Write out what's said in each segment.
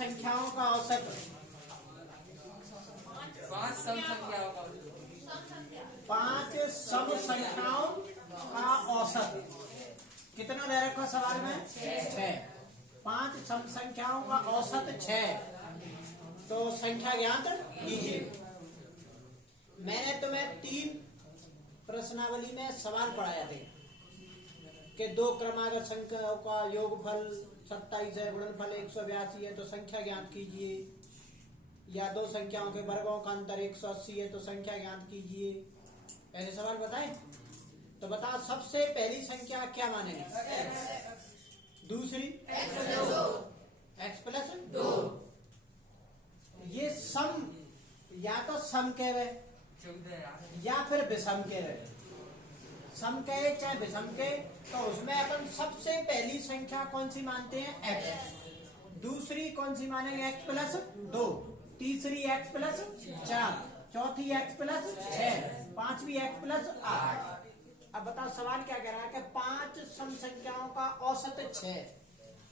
संख्याओं का औसत, 5 सम संख्याओं का, 5 सम संख्याओं का औसत कितना दे रखा सवाल में? 6। 5 सम संख्याओं का औसत 6। तो संख्या ज्ञात कीजिए। मैंने तुम्हें 3 प्रश्नावली में सवाल पढ़ाया थे कि 2 क्रमागत संख्याओं का योगफल 27 है, गुणनफल 182 है, तो संख्या ज्ञात कीजिए। या 2 संख्याओं के वर्गों का अंतर 180 है, तो संख्या ज्ञात कीजिए। पहले सवाल बताए तो बताओ, सबसे पहली संख्या क्या मानेंगे? दूसरी x प्लस 2। ये सम, या तो सम कह रहे या फिर विषम कह रहे। सम कहे चाहे विषम कहे, तो उसमें अपन सबसे पहली संख्या कौन सी मानते हैं? x। दूसरी कौन सी मानेंगे? x plus 2। तीसरी x प्लस 4। चौथी x प्लस 6। पांचवी x प्लस 8। अब बताओ सवाल क्या कह रहा है कि 5 सम संख्याओं का औसत 6।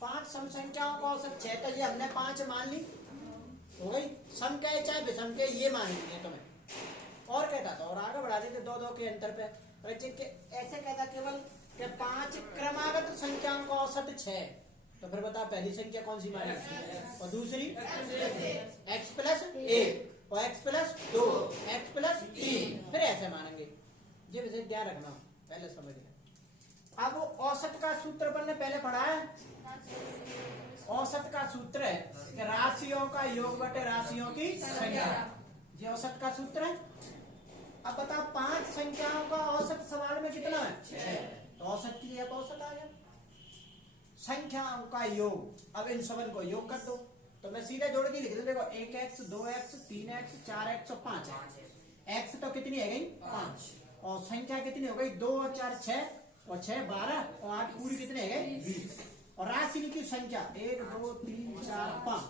5 सम संख्याओं का औसत 6, तो ये हमने 5 मान ली, हो गई। सम कहे चाहे विषम के, ये मान लीजिए तुम्हें। और कहता था, और आगे बढ़ा देते 2-2 के अंतर पे, ऐसे कहता केवल कि 5 क्रमागत संख्याओं का औसत 6। तो फिर बताओ पहली संख्या कौन सी मानेंगे? और दूसरी x प्लस 1 और x प्लस 2, x प्लस 3, फिर ऐसे मानेंगे। ये विषय ध्यान रखना, पहले समझ लें। अब औसत का सूत्र अपन ने पहले पढ़ा है। औसत का सूत्र है कि राशियों का योग बटे राशियों की संख्या। ये औसत का सूत्र है। अब बताओ 5 संख्याओं का औसत सवाल में कितना है? 6। तो औसत की अब औसत आ गया। संख्याओं का योग, अब इन सबन को योग कर दो, तो मैं सीधे जोड़ के लिख दूं। देखो 1x 2x 3x 4x और 5x। x तो कितनी है गई? 5। और संख्या कितनी हो गई? 2 और 4 6 और 6 12 और 8 पूरी कितने है गई? 20। और राशि की संख्या 1 2 3 4 5,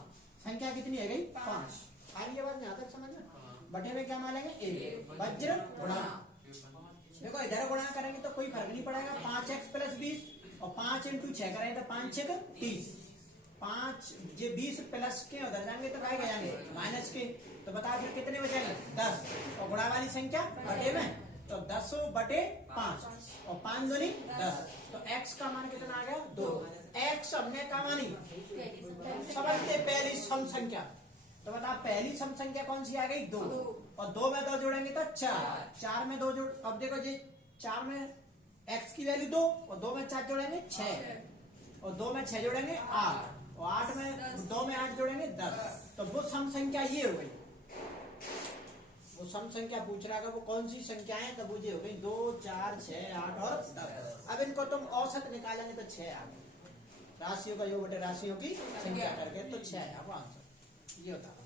संख्या कितनी है गई? 5। आ रही है बात यहाँ तक समझ में? बटे में क्या मानेंगे? 1 वज्र गुणा। देखो इधर गुणा करेंगे तो कोई फर्क नहीं पड़ेगा। 5x प्लस 20 और 5 इंटू 6 करेंगे तो 5 6 30। 5 ये 20 प्लस के उधर जाएंगे तो क्या जाएंगे? माइनस के। तो बताओ फिर कितने बचेंगे? 10। और गुणा वाली संख्या बटे में, तो 10 बटे 5 और 5 दूनी 10। तो x का मान कितना आ गया? 2। x हमने क्या मानी? समझते पहली सम संख्या। तो बता पहली सम संख्या कौन सी आ गई? 2। और 2 में 2 जोड़ेंगे तो 4। 4 में 2 जोड़, अब देखो जी 4 में x की वैल्यू 2 और 2 में 4 जोड़ेंगे 6 और 2 में 6 जोड़ेंगे 8 और 8 में 2 में 8 जोड़ेंगे 10। तो वो सम संख्या ये हो गई। वो सम संख्या पूछ रहा है वो कौन सी संख्या है, तो वो ये हो गई 2 4 6 8 और 10। अब इनको तुम औसत निकालेंगे तो 6 आ गए। राशियों का योग बटे राशियों की संख्या करके तो 6 है वो आंसर। ये होता है।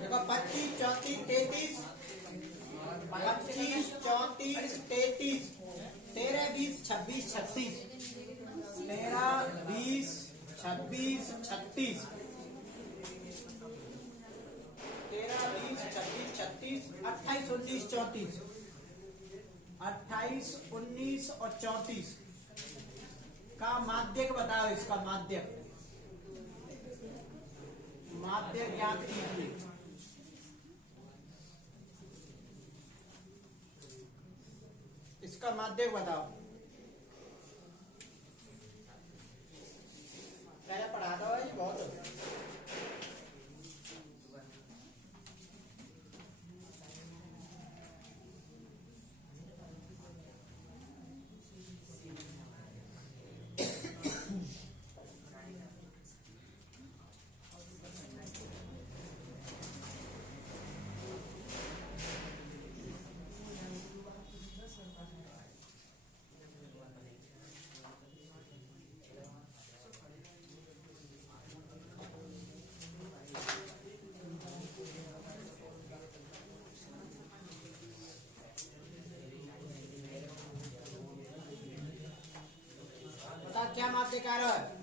देखो 25 34 33, 25 34 33, 13 20 26 36, 13 20 26 36, 13 20 26 36, 28 19 34, 28 19 और 34 का माध्यक बताओ। इसका माध्यक, माध्यक ज्ञात कीजिए। इसका माध्यक बताओ। पहले पढ़ा दो ये बहुत। क्या माध्य कार्य है?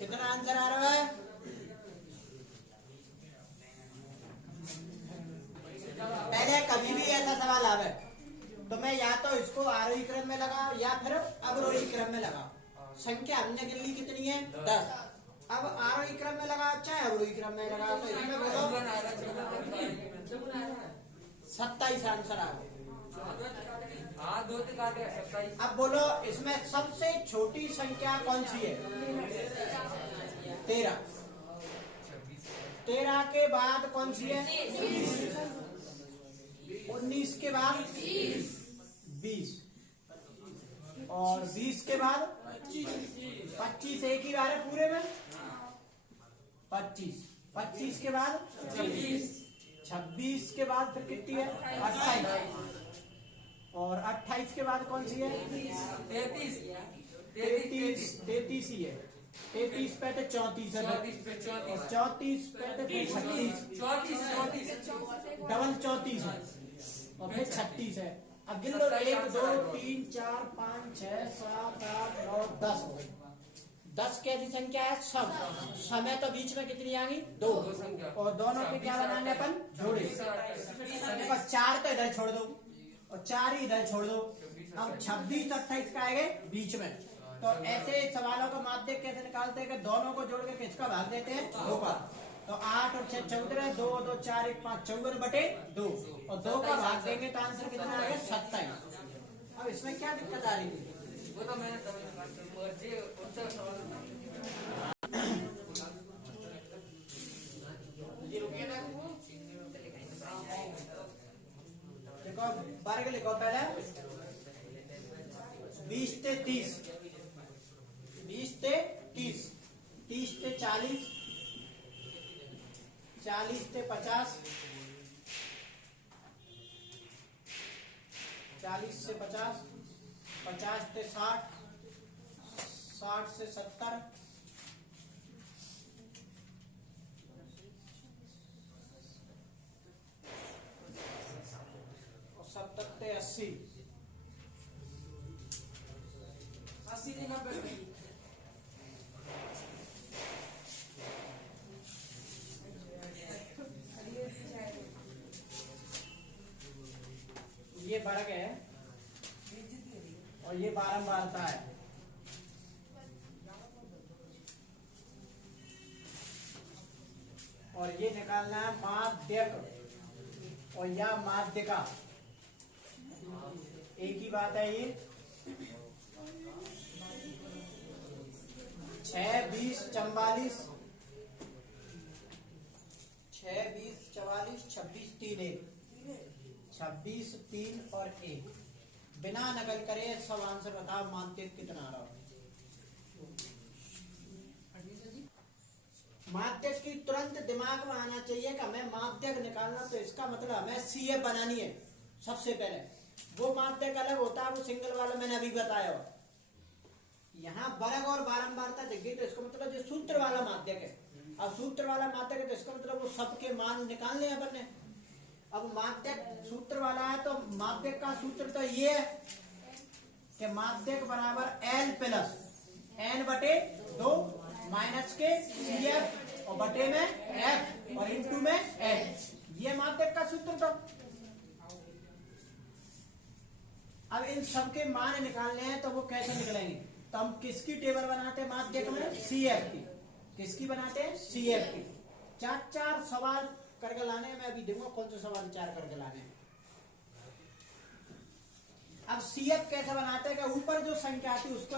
कितना आंसर आ रहा है? पहले कभी भी ऐसा सवाल आवे तो मैं या तो इसको आरोही क्रम में लगाओ या फिर अवरोही क्रम में लगाओ। संख्या हमने गिन ली कितनी है? 10। अब आरोही क्रम में लगाओ चाहे अवरोही क्रम में लगाओ तो इसमें बोलो 27 आंसर आ गया। अब बोलो इसमें सबसे छोटी संख्या कौन सी है? 13। 13 के बाद कौन सी है? 19 के बाद 20 और 20 के बाद 25 एक ही बार है पूरे में 25। 25 के बाद 26 के बाद फिर कितनी है? 28 और 28 के बाद कौन सी है? 33 ही है। 33 पे तो 34 है और 34 पे तो 36 डबल 34 है और फिर 36 है। अब गिन लो 1 2 3 4 5 6 7 8 9 10 हो गई। 10 कैसी संख्या है? सब। समय तो बीच में कितनी आ गई? 2 और दोनों के क्या बनाने अपन? जोड़े। देखो 4 तो इधर छोड़ दो और 4 ही इधर छोड़ दो। अब 26 28 का आएगा बीच में। तो ऐसे सवालों का माध्य कैसे निकालते हैं कि दोनों को जोड़ के किसका भाग देते हैं? 2 का। तो 8 और 6 14 2 2 4 1 5 54/2 और 2 का भाग देंगे तो आंसर कितना आ गया? 27। अब इसमें क्या दिक्कत आ रही थी? वो तो मैंने देखो वर्ग लिखो पहले 20 से 30 20 से 30 30 से 40 40 से 50 40 से 50 50 से 60 60 से 70 और 70 से 80 ये वर्ग है और ये बारंबारता है। और ये निकालना है माध्यक और या माध्यिका। एक ही बात है ये 6 20 44 6 20 44 26 3 1 26 3 और 1 बिना नकल करे सब आंसर बताओ माध्यक कितना आ रहा है? माध्यक की तुरंत दिमाग में आना चाहिए कि हमें माध्यक निकालना तो इसका मतलब हमें सीएफ बनानी है। सबसे पहले वो माध्यक अलग होता है, वो सिंगल वाला मैंने अभी बताया। यहाँ वर्ग और बारंबारता दिख गई तो इसका मतलब जो सूत्र वाला माध्यक है। अब सूत्र वाला माध्यक है तो इसका मतलब वो सबके मान निकालने हैं अपन ने। अब माध्यक सूत्र वाला है तो माध्यक का सूत्र तो ये है कि माध्यक बराबर L प्लस N/2 माइनस के CF और बटे में F और इंटू में H। ये माध्यक का सूत्र। तो अब इन सबके मान निकालने हैं तो वो कैसे निकलेंगे? तो हम किसकी टेबल बनाते हैं माध्यक में? CF की। किसकी बनाते हैं? CF की। 4 सवाल करके लाने में अभी देखो कौन से सवाल 4 करके लाने हैं। अब CF कैसे बनाते हैं कि ऊपर जो संख्या आती है उसको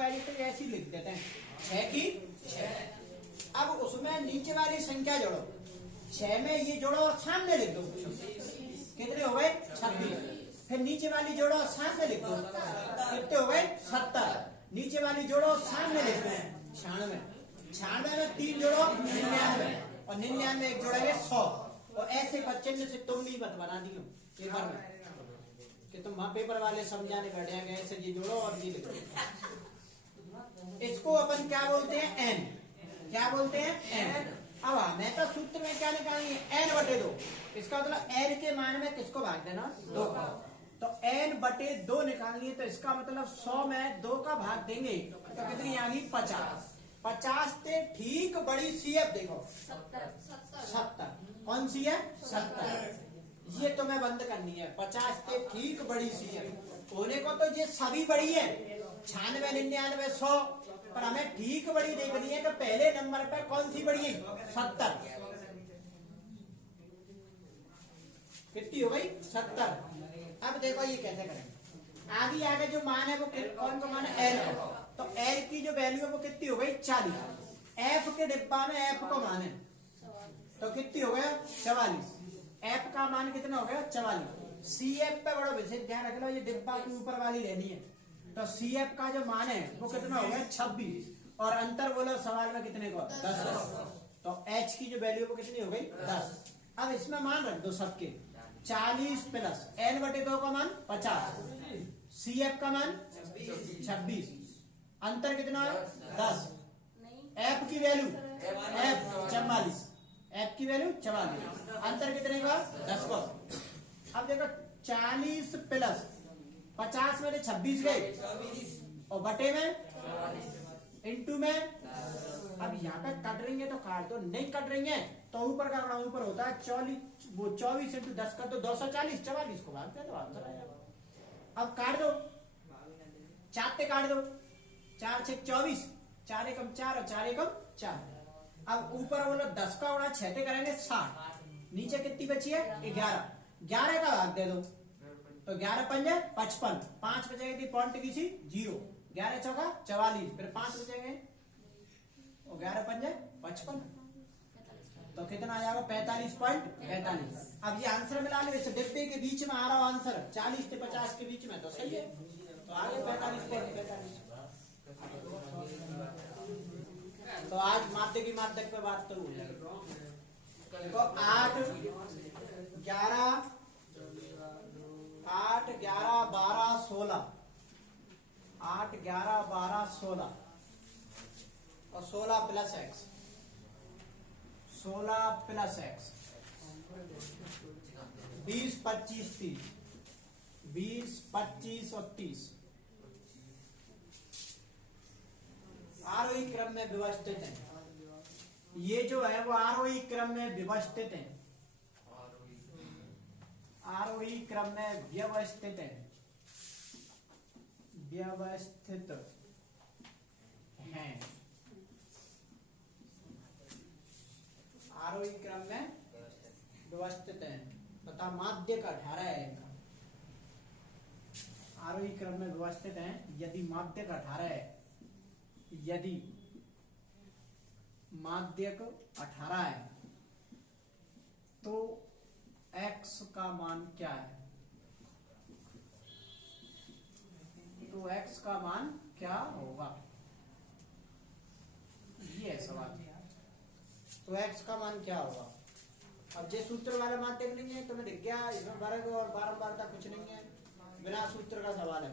ऐसी लिख देते हैं 6 की 6। अब उसमें नीचे वाली संख्या जोड़ो 6 में ये जोड़ो और सामने लिख दो। कितने हो गए? 26। फिर नीचे वाली जोड़ो और सामने लिख दो। कितने हो गए? 70। नीचे वाली जोड़ो और सामने लिख दो 96। 96 में 3 जोड़ो 99 और 99 में 1 जोड़ेंगे 100 और ऐसे बच्चे में से तुम भी मत बना दियो पेपर में कि तुम वहां पेपर वाले समझाने बैठे हैं ऐसे ये जोड़ो और ये लिखो। इसको अपन क्या बोलते हैं एन, क्या बोलते हैं एन। अब हमें तो सूत्र में क्या निकालेंगे एन बटे 2, इसका मतलब एन के मान में किसको भाग देना 2 का, तो एन बटे 2 निकालनी है तो इसका मतलब 100 में 2 का भाग देंगे तो कितनी आ गई 50। 50 से ठीक बड़ी सीएफ देखो 70, कौन सी है 70, ये तो मैं बंद करनी है। 50 से ठीक बड़ी सीएफ होने को तो ये सभी बड़ी है 96 99 100, पर हमें ठीक बड़ी देखनी है कि पहले नंबर पे कौन सी बड़ी है 70, कितनी हो गई 70। अब देखो ये कैसे करेंगे, आगे आगे जो मान है वो कौन का मान है एल का, तो एल की जो वैल्यू है वो कितनी हो गई 40। एफ के डिब्बा में एफ का मान है तो कितनी हो गया 44, एफ का मान कितना हो गया 44। सी एफ पे बड़ा विशेष ध्यान रखना, ये डिब्बा की ऊपर वाली रहनी है, तो सी एफ का जो मान है वो कितना हो गया 26 और अंतर बोलो सवाल में कितने को 10, तो एच की जो वैल्यू वो कितनी हो गई 10। अब इसमें मान रख दो सबके 40 प्लस एन बटे 2 का मान 50, सी एफ का मान 26, अंतर कितना है 10, एफ की वैल्यू एफ 44, एफ की वैल्यू 44, अंतर कितने का 10 को। अब देखो 40 प्लस 50 में 26 गए और बटे में इंटू में, अब यहाँ पे कट रही है तो काट दो, नहीं कट रही है तो ऊपर का आंकड़ा ऊपर होता है 40, वो 24 इंटू 10 कर दो 240, 44 को भाग दे तो आंसर आ जाएगा। अब काट दो, 4 पे काट दो, 4 6 24, 4 एकम 4 और 4 एकम 4। अब ऊपर बोलो 10 का उड़ा 6 पे करेंगे 60, नीचे कितनी बची है 11, 11 का भाग दे दो तो 11 पंजे 55, 5 बचेगी पॉइंट की सी 0, 11 चौका 44, फिर 5 बचेंगे और 11 पंजे 55, तो कितना आ जाएगा 45.45। अब ये आंसर मिला लो, इस डिब्बे के बीच में आ रहा आंसर 40 से 50 के बीच में, तो सही है, तो आगे 45.45। तो आज माध्य की माध्यक पे बात करूँ तो 8 11 12 16, 8 11 12 16 और 16 प्लस एक्स, 16 प्लस एक्स 20 25 30, 20 25 और 30 आरोही क्रम में व्यवस्थित है। ये जो है वो आरोही क्रम में व्यवस्थित है, आरोही क्रम में व्यवस्थित है, व्यवस्थित है, आरोही क्रम में व्यवस्थित है। बता माध्य का 18 है इनका, आरोही क्रम में व्यवस्थित है यदि माध्यक 18 है, यदि माध्यक 18 है तो x का मान क्या है, तो x का मान क्या होगा, ये है सवाल। तो x का मान क्या होगा। अब ये सूत्र वाला माध्यक नहीं है, तुम्हें दिख गया इसमें वर्ग और बारंबारता कुछ नहीं है, बिना सूत्र का सवाल है।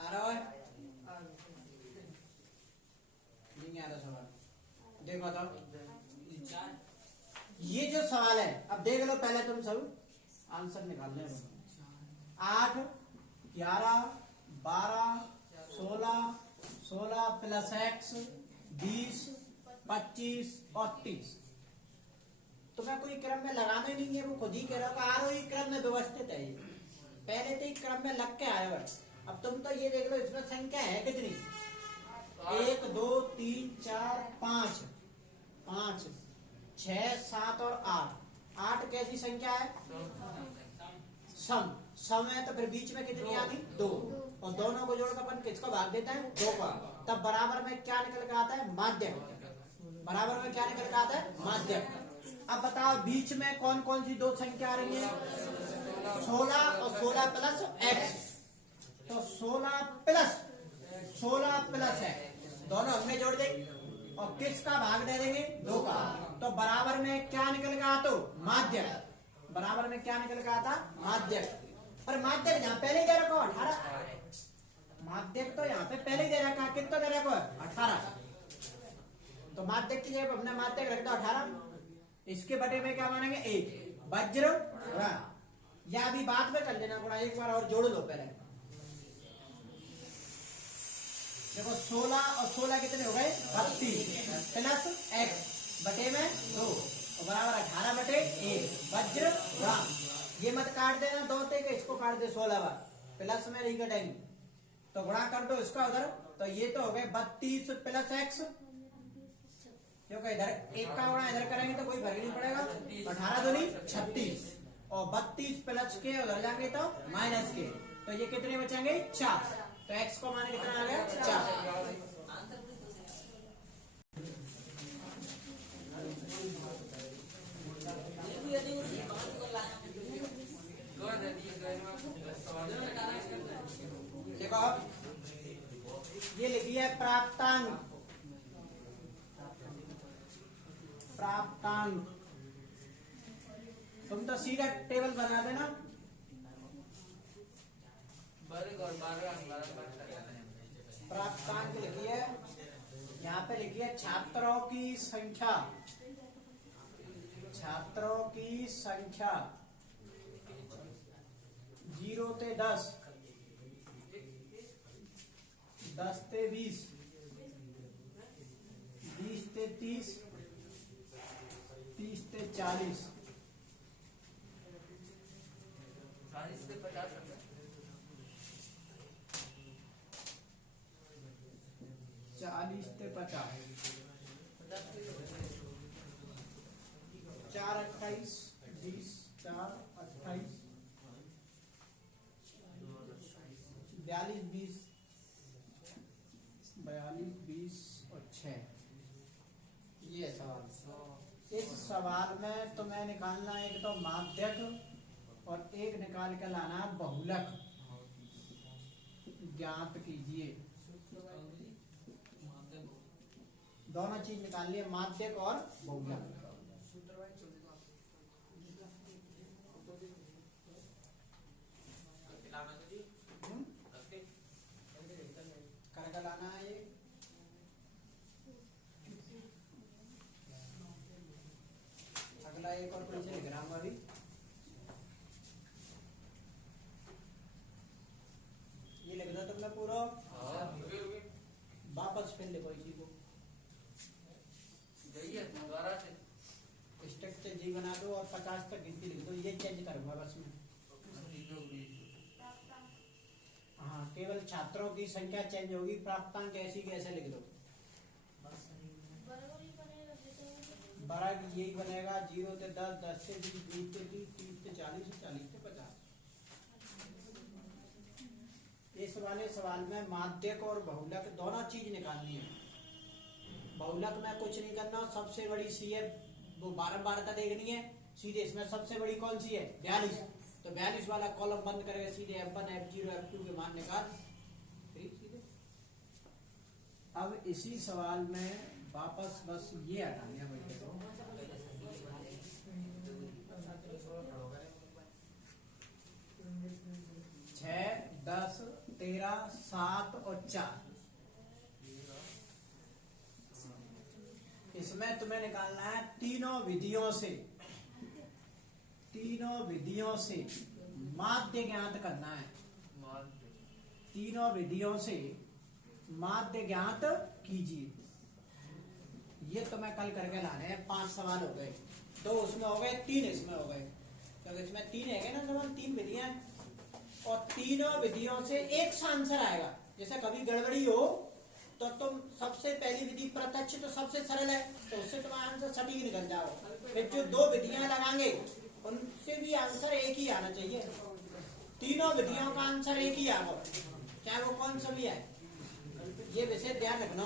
आ रहा है नहीं आ रहा सवाल, देखो बताओ ये जो सवाल है, अब देख लो पहले तुम सब आंसर निकालने 8 11 12 16 16 प्लस एक्स 20 25 और 30, तुम्हें कोई क्रम में लगाना ही नहीं है, वो खुद ही कह रहा है आरोही क्रम में व्यवस्थित है, ये पहले तो ही क्रम में लग के आए हुए। अब तुम तो ये देख लो इसमें संख्या है कितनी, 1 2 3 4 5 5 6 7 और 8, 8 कैसी संख्या है सम है, तो फिर बीच में कितनी आ गई 2 और दोनों को जोड़कर अपन किसको भाग देता है 2 का, तब बराबर में क्या निकल के आता है माध्यक, बराबर में क्या निकल के आता है माध्यक। अब बताओ बीच में कौन कौन सी 2 संख्या आ रही है, 16 और 16 प्लस x, तो 16 प्लस x दोनों हमने जोड़ देंगे और किसका भाग दे देंगे 2 का, तो बराबर में क्या निकल के आता माध्यक, बराबर में क्या निकल के आता माध्यक। पर माध्यक यहाँ पहले ही दे रखा 18, माध्यक तो यहाँ पे पहले ही दे रखा, कितना दे रखा 18, तो माध्यक की जगह हमने माध्यक रख दो 18, इसके बटे में क्या मानेंगे 1 वज्र गुणा, या अभी बाद में कर लेना गुणा, एक बार और जोड़ लो पहले। देखो 16 और 16 कितने हो गए 32 प्लस x बटे में 2 बराबर 18 बटे 1 वज्र गुणा, ये मत काट देना 2 थे कि इसको काट दे 16 बार, प्लस में नहीं कटेंगे, तो गुणा कर दो इसका उधर, तो ये तो हो गए 32 प्लस x, क्योंकि इधर 1 का गुणा इधर करेंगे तो कोई फर्क नहीं पड़ेगा, 18 दूनी 36 और 32 प्लस के उधर जाएंगे तो माइनस के, तो ये कितने बचेंगे 4, तो x को मान कितना आ गया 4। देखो ये लिखिए प्राप्तांक, प्राप्तांक तुम तो सीधा टेबल बना देना, प्राप्तांक लिखिए, यहाँ पे लिखिए छात्रों की संख्या, छात्रों की संख्या 0 से 10, 10 से 20, 20 से 30, 30 से 40, 40 से 50, 40 से 50, 4 28 20 4 28 42 20 42 20 और 6, ये सवाल। इस सवाल में तुम्हें निकालना एक तो माध्यक और एक निकाल के लाना बहुलक, ज्ञात कीजिए, दोनों चीज निकाल लिए माध्यक और बहुलक। करके लाना है ये, अगला एक और पीछे लिख रहा हूँ अभी, ये लिख दो तुमने पूरा, वापस फिर लिखो इसी को, स्ट्रक्चर जी बना दो और 50 तक गिनती लिख दो, ये चेंज करूंगा बस में। हाँ केवल छात्रों की संख्या चेंज होगी, प्राप्तांक ऐसी कैसे लिख दो, वर्ग यही बनेगा 0 से 10, 10 से 20, 20 से 30, 30 से 40, 40 से 50। इस वाले सवाल में माध्यक और बहुलक दोनों चीज निकालनी है। बहुलक में कुछ नहीं करना, सबसे बड़ी सी है वो बारंबारता देखनी है, सीधे इसमें सबसे बड़ी कौन सी है 42, तो 42 वाला कॉलम बंद करके सीधे F1 F0 F2 के मान निकाल सीधे। अब इसी सवाल में वापस बस ये हटाने बैठे को, छह 10 13 7 और 4, इसमें तुम्हें निकालना है तीनों विधियों से माध्य ज्ञात करना है, तीनों विधियों से माध्य ज्ञात कीजिए। ये तो मैं कल करके लाने हैं, 5 सवाल हो गए, 2 उसमें हो गए, 3 इसमें हो गए, क्योंकि इसमें 3 है ना सवाल, 3 विधियां हैं और तीनों विधियों से एक सा आंसर आएगा। जैसे कभी गड़बड़ी हो तो तुम सबसे पहली विधि प्रत्यक्ष तो सबसे सरल है, तो उससे तुम्हारा आंसर सटीक निकल जाओ, फिर जो 2 विधियां लगाएंगे उनसे भी आंसर एक ही आना चाहिए, तीनों विधियों का आंसर एक ही आएगा, चाहे वो कौन सा भी है। ये विषय ध्यान रखना,